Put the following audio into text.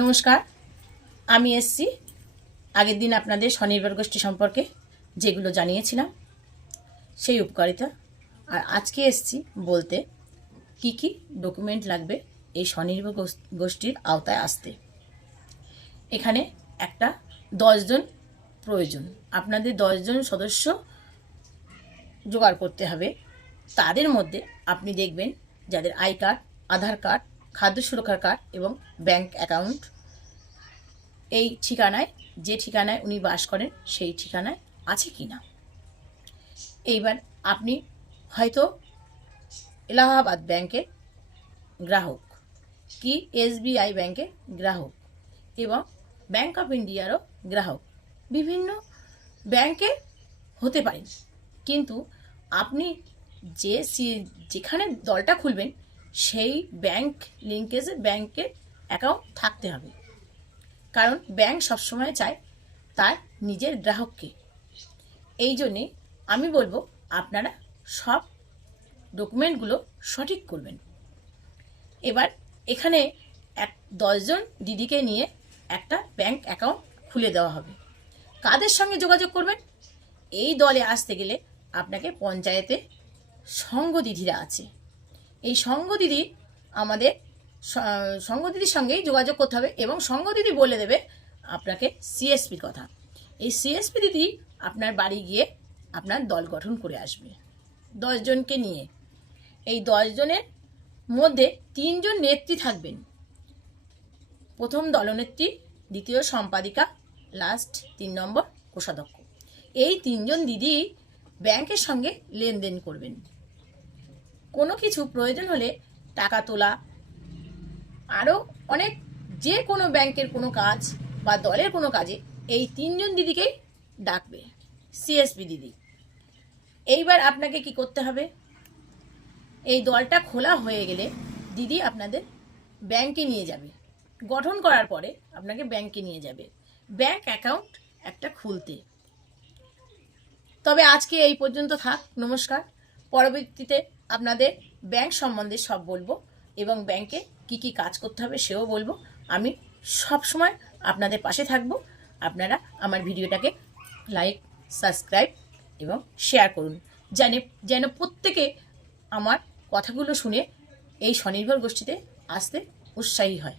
নমস্কার, আমি এসছি আগের দিন আপনাদের স্বনির্ভর গোষ্ঠী সম্পর্কে যেগুলো জানিয়েছিলাম সেই উপকারিতা। আর আজকে এসছি বলতে কি কি ডকুমেন্ট লাগবে এই স্বনির্ভর গোষ্ঠীর আওতায় আসতে। এখানে একটা 10 জন প্রয়োজন, আপনাদের 10 জন সদস্য জোগাড় করতে হবে। তাদের মধ্যে আপনি দেখবেন যাদের আই কার্ড, আধার কার্ড, খাদ্য সুরক্ষার কার্ড এবং ব্যাংক অ্যাকাউন্ট এই ঠিকানায়, যে ঠিকানায় উনি বাস করেন সেই ঠিকানায় আছে কি না। এইবার আপনি হয়তো এলাহাবাদ ব্যাংকের গ্রাহক কি SBI ব্যাংকের গ্রাহক এবং ব্যাংক অফ ইন্ডিয়ারও গ্রাহক, বিভিন্ন ব্যাংকে হতে পারেন। কিন্তু আপনি যেখানে দলটা খুলবেন সেই ব্যাংক লিঙ্কেজে ব্যাংকের অ্যাকাউন্ট থাকতে হবে, কারণ ব্যাংক সবসময় চায় তার নিজের গ্রাহককে। এই জন্যে আমি বলবো আপনারা সব ডকুমেন্টগুলো সঠিক করবেন। এবার এখানে 10 জন দিদিকে নিয়ে একটা ব্যাংক অ্যাকাউন্ট খুলে দেওয়া হবে। কাদের সঙ্গে যোগাযোগ করবেন? এই দলে আসতে গেলে আপনাকে পঞ্চায়েতে সংঘ দিদিরা আছে, এই সংঘ দিদি আমাদের সংঘ দিদির সঙ্গেই যোগাযোগ করতে হবে এবং সংঘ দিদি বলে দেবে আপনাকে CSPর কথা। এই CSP দিদি আপনার বাড়ি গিয়ে আপনার দল গঠন করে আসবে 10 জনকে নিয়ে। এই 10 জনের মধ্যে 3 জন নেত্রী থাকবেন, প্রথম দলনেত্রী, দ্বিতীয় সম্পাদিকা, লাস্ট 3 নম্বর কোষাধ্যক্ষ। এই 3 জন দিদি ব্যাংকের সঙ্গে লেনদেন করবেন। কোনো কিছু প্রয়োজন হলে টাকা তোলা, আরও অনেক যে কোনো ব্যাংকের কোনো কাজ বা দলের কোনো কাজে এই 3 জন দিদিকেই ডাকবে CSP দিদি। এইবার আপনাকে কি করতে হবে? এই দলটা খোলা হয়ে গেলে দিদি আপনাদের ব্যাংকে নিয়ে যাবে, গঠন করার পরে আপনাকে ব্যাংকে নিয়ে যাবে ব্যাংক অ্যাকাউন্ট একটা খুলতে। তবে আজকে এই পর্যন্ত থাক, নমস্কার। পরবর্তীতে আপনাদের ব্যাংক সম্বন্ধে সব বলবো এবং ব্যাংকে কি কি কাজ করতে হবে সেও বলবো। আমি সব সময় আপনাদের পাশে থাকব। আপনারা আমার ভিডিওটাকে লাইক, সাবস্ক্রাইব এবং শেয়ার করুন, যেন প্রত্যেকে আমার কথাগুলো শুনে এই স্বনির্ভর গোষ্ঠীতে আসতে উৎসাহী হয়।